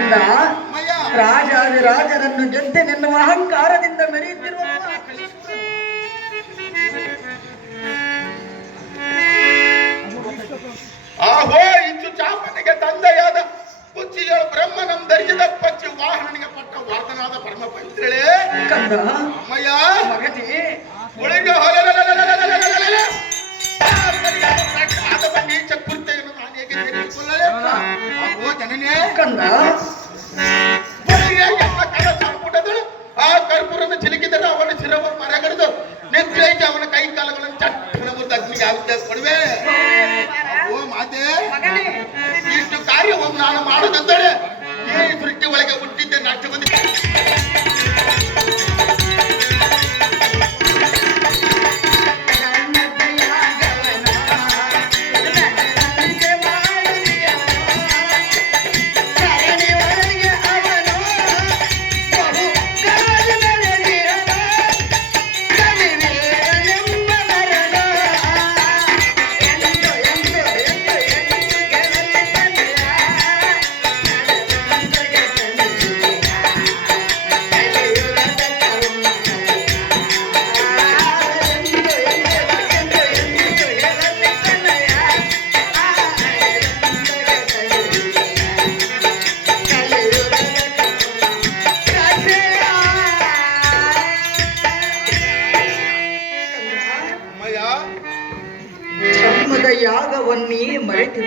ಕಂದ ರಾಜಾದಿ ರಾಜರನ್ನು ಗೆದ್ದೆನೆನ್ನುವ ಅಹಂಕಾರದಿಂದ ಮೆರೆಯುತ್ತಿರುವ ಆಹೋ ಇತ್ತು ಚಾಪನಿಗೆ ತಂದೆಯಾದ ಕುಚ್ಚಿಯ ಬ್ರಹ್ಮನಂ ಧರಿಸಿದ ಪಚ್ಚಿ ವಾಹನನಿಗೆ ಪಟ್ಟ ವಾರ್ತನಾದ ಪರಮ ಪವಿತ್ರಳೇ ಅಮ್ಮಯ್ಯ ಮಗತಿ ಒಳಗೆ ಹೊರ ఉందా మరి ఏ అమ్మ కథ చంపుండదు ఆ కర్పూరం చిలికిద్దరు అవన్న చిరవ మరగడదు. నెత్తి అయితే అవన్న కై కలగడం చట్టనము తగ్గి యాగ చేసుకోవడమే மத யாகவன்னி மழைத்து